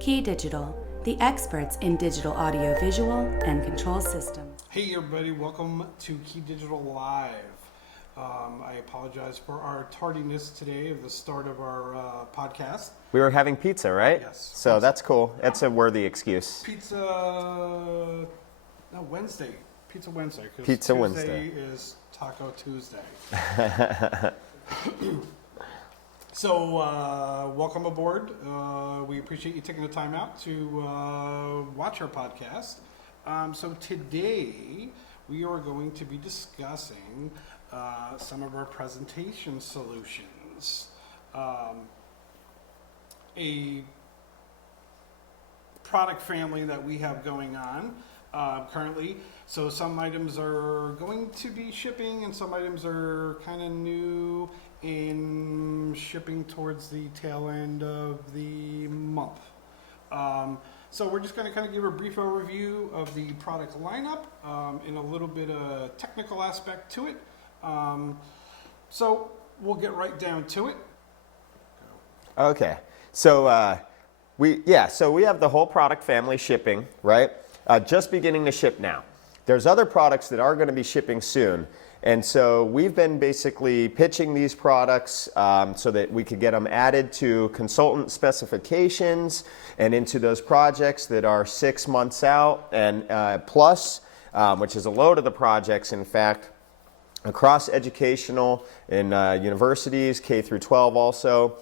Key Digital, the experts in digital audio visual and control systems. Hey everybody, welcome to Key Digital Live. I apologize for our tardiness today of the start of our podcast. We were having pizza, right? Yes. So Pizza. that's cool. That's a worthy excuse. Wednesday. Pizza Wednesday. 'Cause Pizza Tuesday Wednesday is Taco Tuesday. So welcome aboard. We appreciate you taking the time out to watch our podcast. So today we are going to be discussing some of our presentation solutions. A product family that we have going on currently. So some items are going to be shipping and some items are kind of new in shipping towards the tail end of the month. So we're just going to kind of give a brief overview of the product lineup and a little bit of technical aspect to it. So we'll get right down to it. Okay. So we have the whole product family shipping, right? Just beginning to ship now. There's other products that are going to be shipping soon. And so we've been basically pitching these products so that we could get them added to consultant specifications and into those projects that are 6 months out and plus, which is a load of the projects, in fact, across educational in universities, K through 12 also,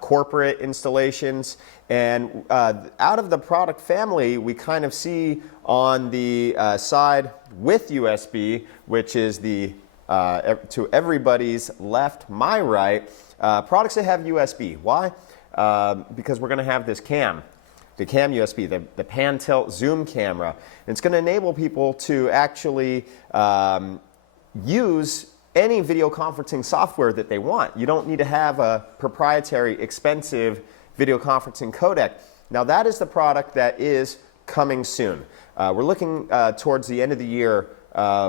corporate installations. And out of the product family, we kind of see on the side with USB, which is the to everybody's left, my right, products that have USB. Why? Because we're going to have this cam. The cam USB, the pan tilt zoom camera. And it's going to enable people to actually use any video conferencing software that they want. You don't need to have a proprietary, expensive video conferencing codec. Now that is the product that is coming soon. We're looking towards the end of the year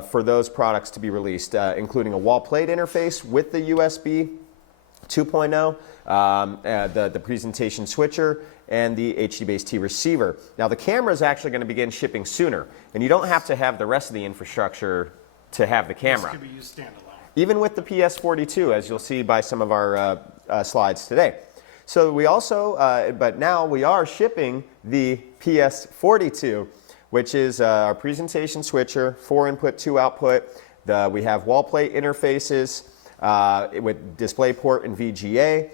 for those products to be released, including a wall plate interface with the USB 2.0, the presentation switcher, and the HD-Base-T receiver. Now the camera is actually going to begin shipping sooner, and you don't have to have the rest of the infrastructure to have the camera. This could be used standalone. Even with the PS42, as you'll see by some of our slides today. So we also, but now we are shipping the PS42, which is our presentation switcher, 4 input, 2 output. We have wall plate interfaces with DisplayPort and VGA.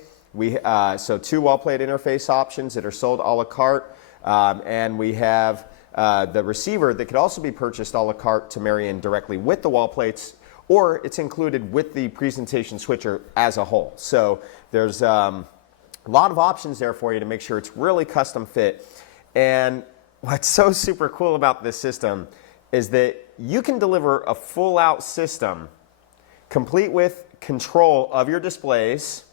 So 2 wall plate interface options that are sold a la carte. And we have the receiver that could also be purchased a la carte to marry in directly with the wall plates, or it's included with the presentation switcher as a whole. So there's a lot of options there for you to make sure it's really custom fit. And what's so super cool about this system is that you can deliver a full out system complete with control of your displays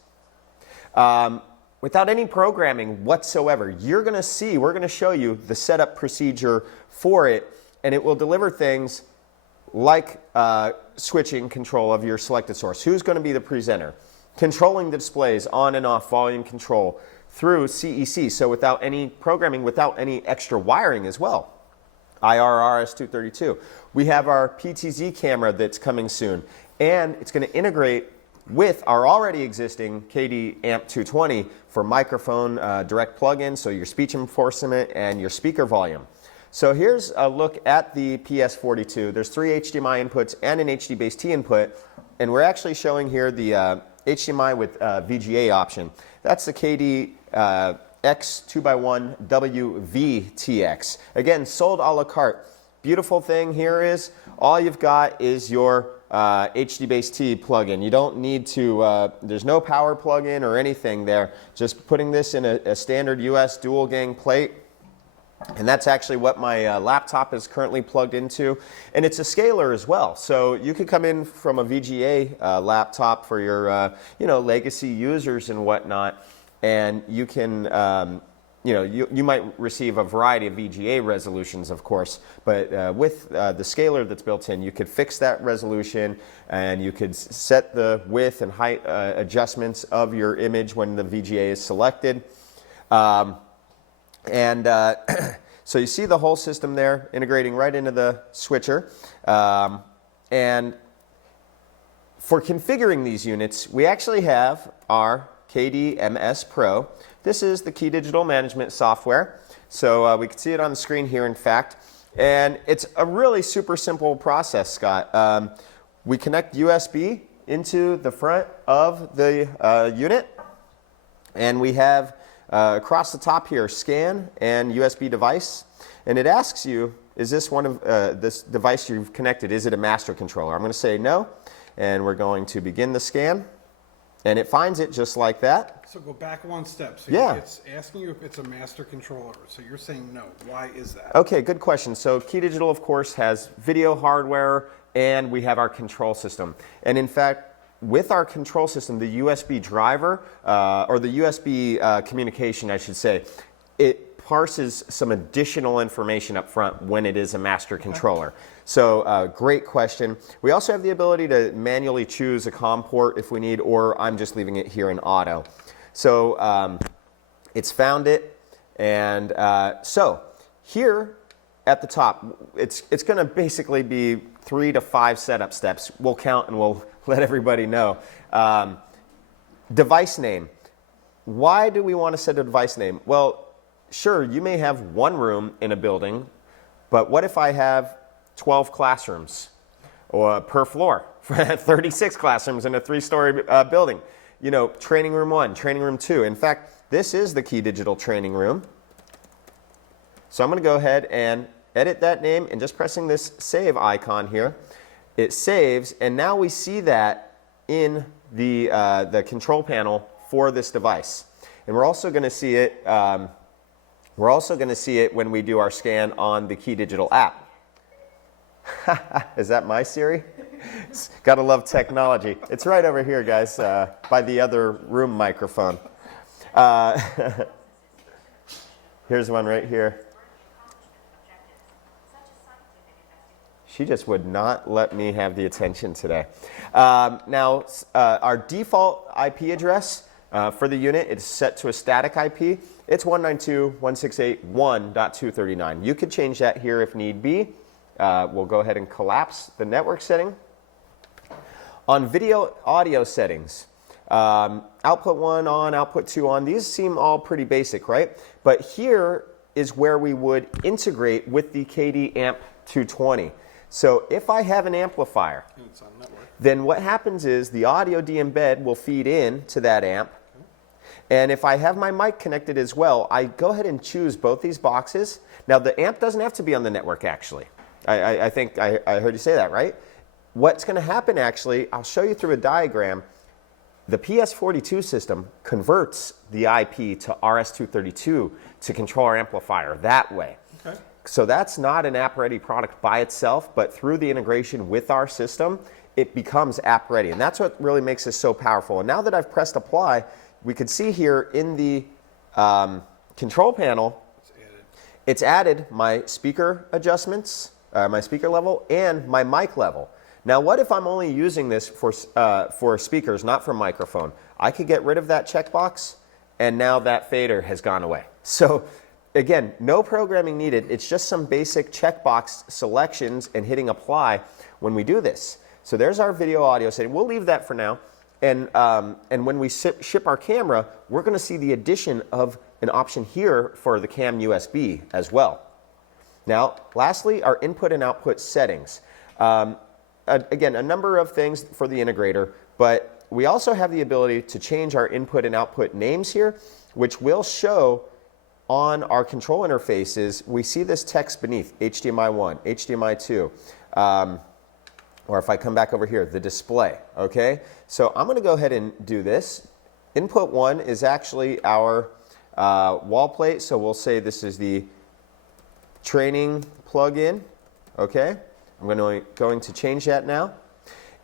without any programming whatsoever. We're going to show you the setup procedure for it, and it will deliver things like switching control of your selected source. Who's going to be the presenter? Controlling the displays on and off, volume control through CEC, so without any programming, without any extra wiring as well. IR-RS-232. We have our PTZ camera that's coming soon, and it's going to integrate with our already existing KD AMP 220 for microphone direct plug-in, so your speech enforcement and your speaker volume. So here's a look at the PS42. There's 3 HDMI inputs and an HD-Base-T input, and we're actually showing here the HDMI with VGA option. That's the KD X 2x1 WVTX. Again, sold a la carte. Beautiful thing here is all you've got is your HD-Base-T plug-in. You don't need to, there's no power plug-in or anything there. Just putting this in a standard US dual gang plate. And that's actually what my laptop is currently plugged into. And it's a scaler as well. So you could come in from a VGA laptop for your legacy users and whatnot. And you can, you might receive a variety of VGA resolutions, of course. But with the scaler that's built in, you could fix that resolution. And you could set the width and height adjustments of your image when the VGA is selected. And so you see the whole system there integrating right into the switcher. And for configuring these units, we actually have our KD-MS Pro. This is the Key Digital Management software. So we can see it on the screen here, in fact. And it's a really super simple process, Scott. We connect USB into the front of the unit, and we have across the top here scan and USB device. And it asks you, is this one of this device you've connected, is it a master controller? I'm going to say no, and we're going to begin the scan. And it finds it just like that. So go back one step. So Yeah. it's asking you if it's a master controller. So you're saying no. Why is that? Okay, good question. So Key Digital, of course, has video hardware, and we have our control system. And in fact, with our control system, the USB driver, or the USB communication, I should say, it parses some additional information up front when it is a master controller. So great question. We also have the ability to manually choose a COM port if we need, or I'm just leaving it here in auto. So it's found it, and so here at the top, it's going to basically be 3 to 5 setup steps. We'll count and we'll let everybody know. Device name. Why do we want to set a device name? Well, sure, you may have one room in a building, but what if I have 12 classrooms or per floor, 36 classrooms in a 3-story building? You know, training room 1, training room 2. In fact, this is the Key Digital training room. So I'm going to go ahead and edit that name, and just pressing this save icon here, it saves, and now we see that in the control panel for this device. And we're also going to see it. We're also going to see it when we do our scan on the Key Digital app. Is that my Siri? Gotta love technology. It's right over here, guys, by the other room microphone. Here's one right here. She just would not let me have the attention today. Now, our default IP address for the unit is set to a static IP. It's 192.168.1.239. You could change that here if need be. We'll go ahead and collapse the network setting. On video audio settings, output 1 on, output 2 on, these seem all pretty basic, right? But here is where we would integrate with the KD Amp 220. So if I have an amplifier, It's on network. then what happens is the audio de-embed will feed in to that amp. And if I have my mic connected as well, I go ahead and choose both these boxes. Now the amp doesn't have to be on the network actually. I think I heard you say that, right? What's going to happen actually, I'll show you through a diagram. The PS42 system converts the IP to RS-232 to control our amplifier that way. Okay. So that's not an app-ready product by itself, but through the integration with our system, it becomes app-ready. And that's what really makes this so powerful. And now that I've pressed apply, we can see here in the control panel, it's added my speaker adjustments, my speaker level, and my mic level. Now, what if I'm only using this for speakers, not for microphone? I could get rid of that checkbox, and now that fader has gone away. So again, no programming needed. It's just some basic checkbox selections and hitting apply when we do this. So there's our video audio setting. We'll leave that for now. And when we ship our camera, we're going to see the addition of an option here for the cam USB as well. Now, lastly, our input and output settings. Again, a number of things for the integrator, but we also have the ability to change our input and output names here, which will show on our control interfaces. We see this text beneath, HDMI 1, HDMI 2, or if I come back over here, the display, okay? So I'm gonna go ahead and do this. Input 1 is actually our wall plate, so we'll say this is the training plug-in, okay? I'm going to change that now.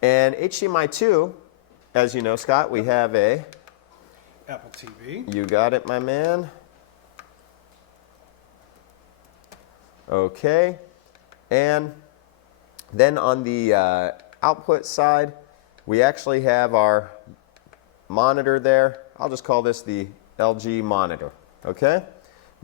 And HDMI 2, as you know, Scott, we have a Apple TV. You got it, my man. Okay. And then on the output side, we actually have our monitor there. I'll just call this the LG monitor. Okay?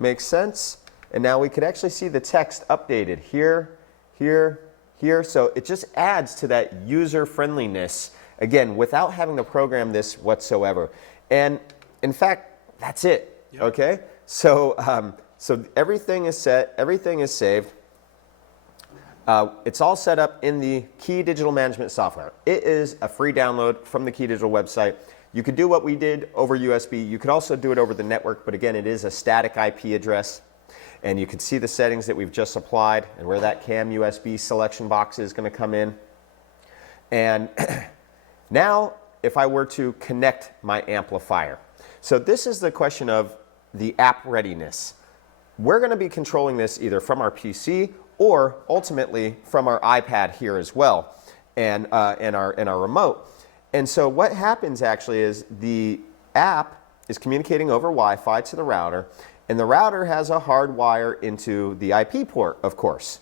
Makes sense? And now we could actually see the text updated here, here, here. So it just adds to that user friendliness, again, without having to program this whatsoever. And in fact, that's it, Yep. okay? So, so everything is set, everything is saved. It's all set up in the Key Digital Management software. It is a free download from the Key Digital website. You could do what we did over USB. You could also do it over the network, but again, it is a static IP address. And you can see the settings that we've just applied and where that CAM USB selection box is going to come in. And now, if I were to connect my amplifier. So this is the question of the app readiness. We're going to be controlling this either from our PC or ultimately from our iPad here as well, and our remote. And so what happens actually is the app is communicating over Wi-Fi to the router, and the router has a hard wire into the IP port, of course.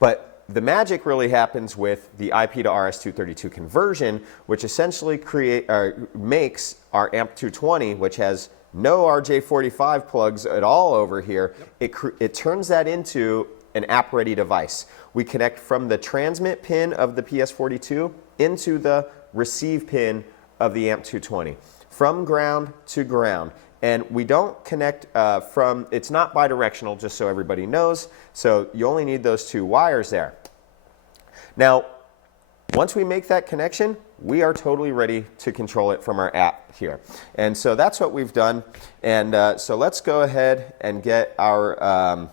But the magic really happens with the IP to RS-232 conversion, which essentially makes our AMP220, which has no RJ45 plugs at all over here, it turns that into an app-ready device. We connect from the transmit pin of the PS42 into the receive pin of the AMP220, from ground to ground. And we don't connect it's not bidirectional, just so everybody knows, so you only need those two wires there. Now, once we make that connection, we are totally ready to control it from our app here. And so that's what we've done. And so let's go ahead and get our,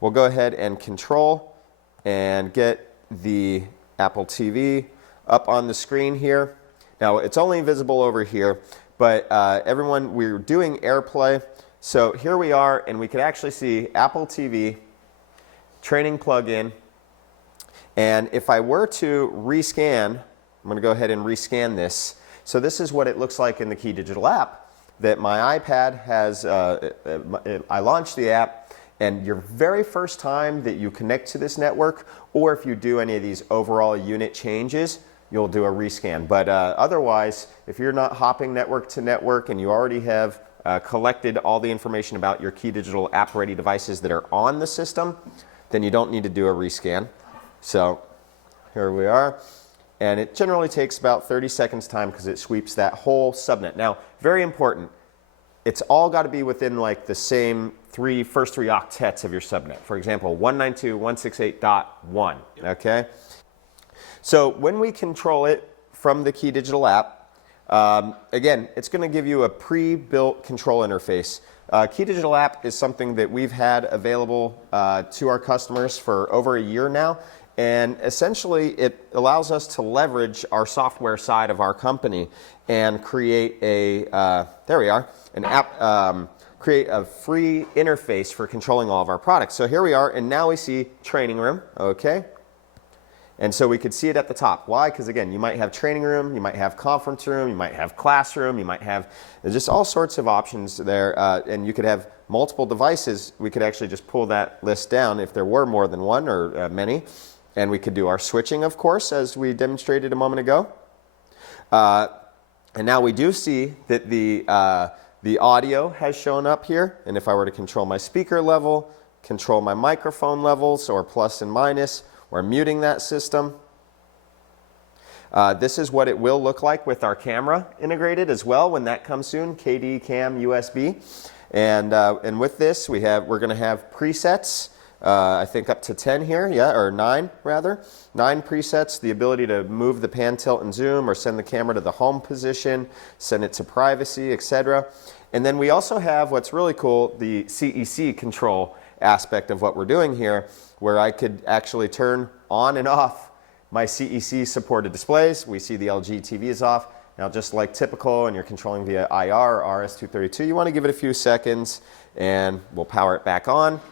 we'll go ahead and control and get the Apple TV up on the screen here. Now, it's only visible over here, but everyone, we're doing AirPlay. So here we are, and we can actually see Apple TV, training plug-in. And if I were to rescan, I'm going to go ahead and rescan this. So this is what it looks like in the Key Digital app that my iPad has. I launched the app, and your very first time that you connect to this network, or if you do any of these overall unit changes, you'll do a rescan. But otherwise, if you're not hopping network to network and you already have collected all the information about your Key Digital app-ready devices that are on the system, then you don't need to do a rescan. So here we are. And it generally takes about 30 seconds time because it sweeps that whole subnet. Now, very important, it's all got to be within like the same first three octets of your subnet. For example, 192.168.1, okay? So when we control it from the Key Digital app, again, it's going to give you a pre-built control interface. Key Digital app is something that we've had available to our customers for over a year now. And essentially, it allows us to leverage our software side of our company and create an app, create a free interface for controlling all of our products. So here we are, and now we see training room, okay? And so we could see it at the top. Why? Because again, you might have training room, you might have conference room, you might have classroom, you might have just all sorts of options there, and you could have multiple devices. We could actually just pull that list down if there were more than one or many. And we could do our switching, of course, as we demonstrated a moment ago. And now we do see that the audio has shown up here. And if I were to control my speaker level, control my microphone levels, or plus and minus, or muting that system. This is what it will look like with our camera integrated as well when that comes soon, KD Cam USB. And with this, we're going to have presets. I think up to 10 here, or 9 rather. 9 presets, the ability to move the pan, tilt, and zoom, or send the camera to the home position, send it to privacy, etc. And then we also have what's really cool, the CEC control aspect of what we're doing here, where I could actually turn on and off my CEC supported displays. We see the LG TV is off. Now, just like typical, and you're controlling via IR or RS-232, you want to give it a few seconds, and we'll power it back on.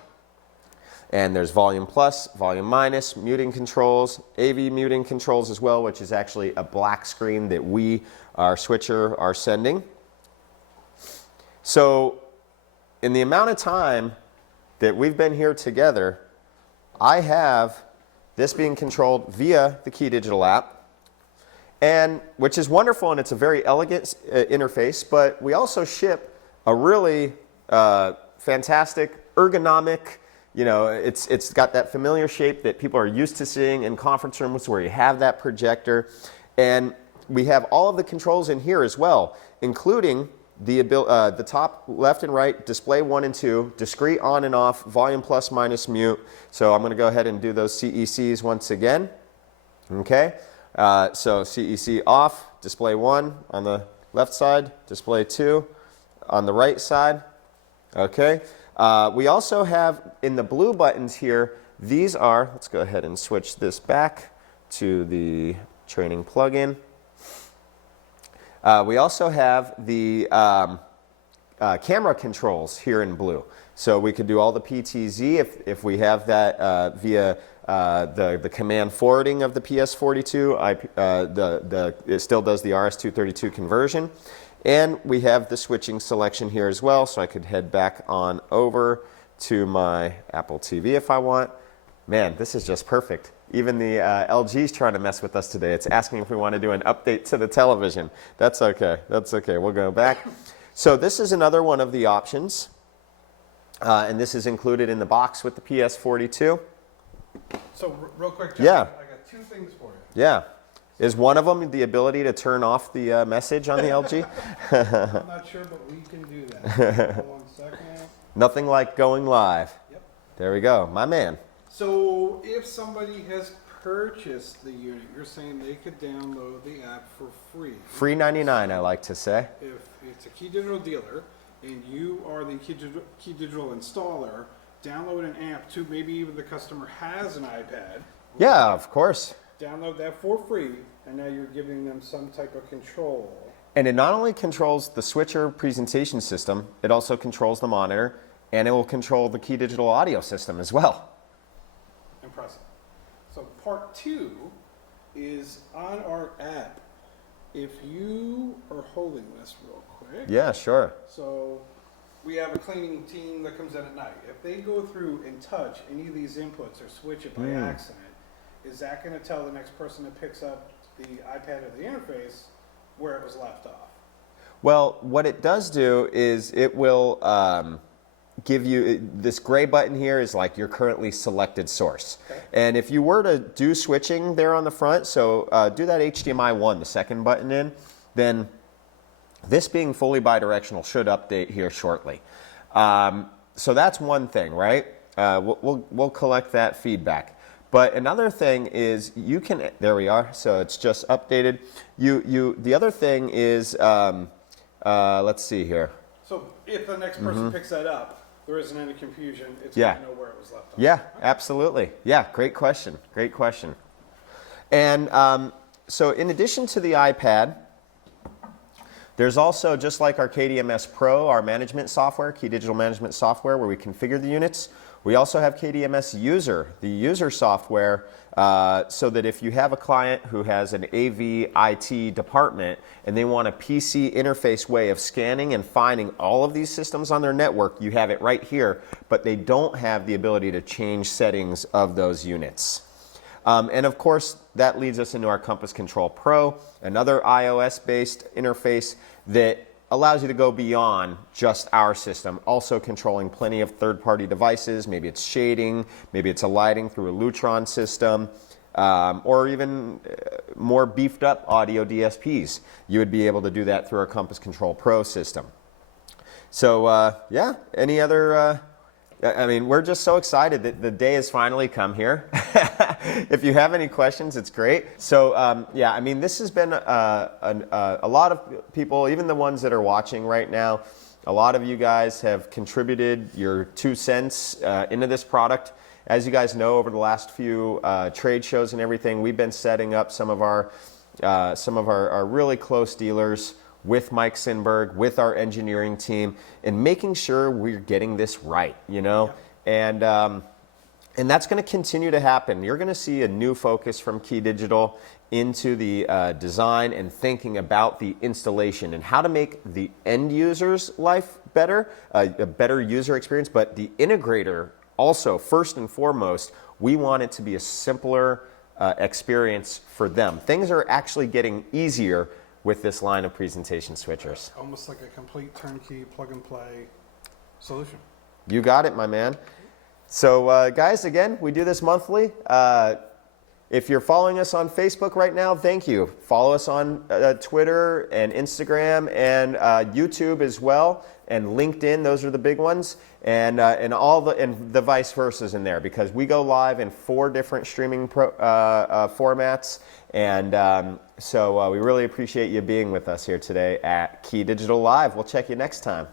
And there's volume plus, volume minus, muting controls, AV muting controls as well, which is actually a black screen that we, our switcher, are sending. So in the amount of time that we've been here together, I have this being controlled via the Key Digital app, and which is wonderful, and it's a very elegant interface, but we also ship a really fantastic, ergonomic. You know, it's got that familiar shape that people are used to seeing in conference rooms where you have that projector. And we have all of the controls in here as well, including the top left and right, display 1 and 2, discrete on and off, volume plus minus mute. So I'm going to go ahead and do those CECs once again. Okay, so CEC off, display 1 on the left side, display 2 on the right side. Okay, we also have in the blue buttons here, these are, let's go ahead and switch this back to the training plugin. We also have the camera controls here in blue. So we could do all the PTZ if we have that via the command forwarding of the PS42. It still does the RS-232 conversion. And we have the switching selection here as well, so I could head back on over to my Apple TV if I want. Man, this is just perfect. Even the LG's trying to mess with us today. It's asking if we want to do an update to the television. That's okay. That's okay. We'll go back. So this is another one of the options. And this is included in the box with the PS42. So real quick, John, Yeah. I got 2 things for you. Yeah. Is one of them the ability to turn off the message on the LG? I'm not sure, but we can do that. Hold on 1 second. Nothing like going live. Yep. There we go. My man. So if somebody has purchased the unit, you're saying they could download the app for free. Free 99, I like to say. If it's a Key Digital dealer and you are the Key Digital installer, download an app too. Maybe even the customer has an iPad. Yeah, of course. Download that for free, and now you're giving them some type of control. And it not only controls the switcher presentation system, it also controls the monitor, and it will control the Key Digital audio system as well. Impressive. So part 2 is on our app. If you are holding this real quick. Yeah, sure. So we have a cleaning team that comes in at night. If they go through and touch any of these inputs or switch it by accident, is that going to tell the next person that picks up the iPad or the interface where it was left off? Well, what it does do is it will give you, this gray button here is like your currently selected source. Okay. And if you were to do switching there on the front, so do that HDMI 1, the second button in, then this being fully bidirectional should update here shortly. So that's one thing, right? We'll collect that feedback. But another thing is you can, there we are, so it's just updated. The other thing is, let's see here. So if the next person picks that up, there isn't any confusion. It's Yeah. going to know where it was left off. Yeah, absolutely. Yeah, great question. Great question. And so in addition to the iPad, there's also, just like our KDMS Pro, our management software, Key Digital Management Software, where we configure the units, we also have KDMS User, the user software, so that if you have a client who has an AV IT department and they want a PC interface way of scanning and finding all of these systems on their network, you have it right here, but they don't have the ability to change settings of those units. And of course, that leads us into our Compass Control Pro, another iOS-based interface that allows you to go beyond just our system, also controlling plenty of third-party devices. Maybe it's shading, maybe it's a lighting through a Lutron system, or even more beefed up audio DSPs. You would be able to do that through our Compass Control Pro system. So yeah, any other... I mean, we're just so excited that the day has finally come here. If you have any questions, it's great. So yeah, I mean, this has been a lot of people, even the ones that are watching right now, a lot of you guys have contributed your 2 cents into this product. As you guys know, over the last few trade shows and everything, we've been setting up some of our really close dealers with Mike Sinberg, with our engineering team, and making sure we're getting this right, you know? Yeah. And that's going to continue to happen. You're going to see a new focus from Key Digital into the design and thinking about the installation and how to make the end user's life better, a better user experience, but the integrator also, first and foremost, we want it to be a simpler experience for them. Things are actually getting easier with this line of presentation switchers. Almost like a complete turnkey plug and play solution. You got it, my man. So, guys, again, we do this monthly. If you're following us on Facebook right now, thank you. Follow us on Twitter and Instagram and YouTube as well, and LinkedIn. Those are the big ones, and the vice versa's in there, because we go live in 4 different streaming formats, and so we really appreciate you being with us here today at Key Digital Live. We'll check you next time.